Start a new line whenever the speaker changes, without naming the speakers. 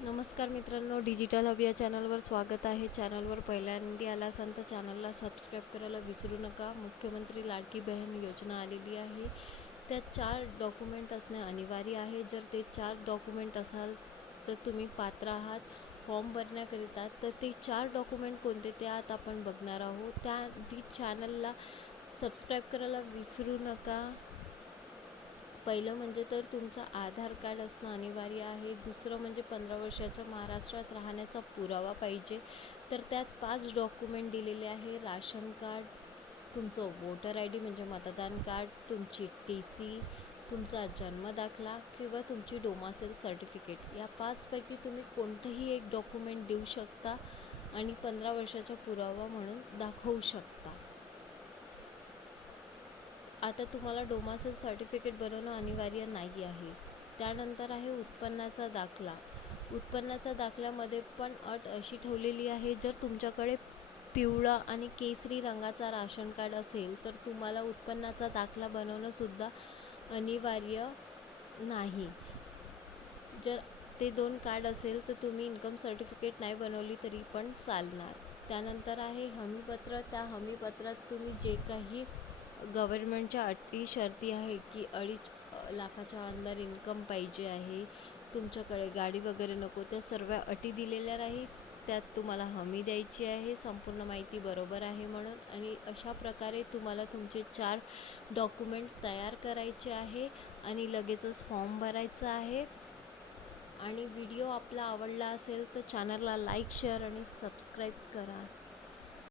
नमस्कार मित्रांनो digital hub या चॅनलवर स्वागत आहे. चॅनलवर पहिल्यांदा आला असाल तर चॅनलला सबस्क्राईब करायला विसरू नका. मुख्यमंत्री लाडकी बहीण योजना आलेली आहे. त्या चार डॉक्युमेंट असणे अनिवार्य आहे. जर ते चार डॉक्युमेंट असाल तर तुम्ही पात्र आहात. फॉर्म भरण्याकरिता तर ते चार डॉक्युमेंट कोणते ते आत आपण बघणार आहोत. त्या ती चॅनलला सबस्क्राईब करायला विसरू नका. पहिलं म्हणजे तर तुमचं आधार कार्ड असणं अनिवार्य आहे. दुसरं म्हणजे पंधरा वर्षाच्या महाराष्ट्रात राहण्याचा पुरावा पाहिजे. तर त्यात पाच डॉक्युमेंट दिलेले आहे. राशन कार्ड तुमचं वोटर आय डी म्हणजे मतदान कार्ड तुमची टी सी तुमचा जन्मदाखला किंवा तुमची डोमासेल सर्टिफिकेट. या पाचपैकी तुम्ही कोणतंही एक डॉक्युमेंट देऊ शकता आणि पंधरा वर्षाचा पुरावा म्हणून दाखवू शकता. आता तुम्हाला डोमासेल सर्टिफिकेट बनवणं अनिवार्य नाही आहे. त्यानंतर आहे उत्पन्नाचा दाखला. उत्पन्नाच्या दाखल्यामध्ये पण अट अशी ठेवलेली आहे जर तुमच्याकडे पिवळा आणि केसरी रंगाचा राशन कार्ड असेल तर तुम्हाला उत्पन्नाचा दाखला बनवणंसुद्धा अनिवार्य नाही. जर ते दोन कार्ड असेल तर तुम्ही इन्कम सर्टिफिकेट नाही बनवली तरी पण चालणार. त्यानंतर आहे हमीपत्र. त्या हमीपत्रात तुम्ही जे काही गव्हर्मेंटच्या अटी शर्ती आहेत की अडीच लाखाच्या अंदर इन्कम पाहिजे आहे. तुमच्याकडे गाडी वगैरे नको त्या सर्व अटी दिलेल्या राहील. त्यात तुम्हाला हमी द्यायची आहे संपूर्ण माहिती बरोबर आहे म्हणून. आणि अशा प्रकारे तुम्हाला तुमचे चार डॉक्युमेंट तयार करायचे आहे आणि लगेचच फॉर्म भरायचा आहे. आणि व्हिडिओ आपला आवडला असेल तर चॅनलला लाईक शेअर आणि सबस्क्राईब करा.